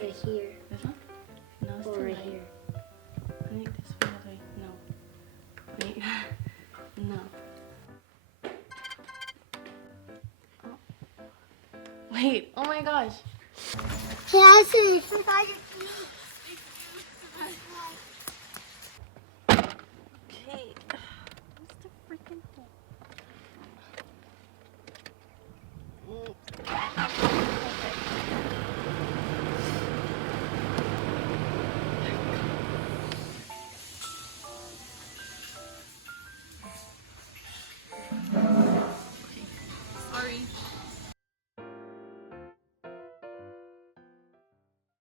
is right here. This one? No, it's Or too right light. here. I think this one is right. No. Wait. No. Oh. Wait. Oh my gosh. Can I see?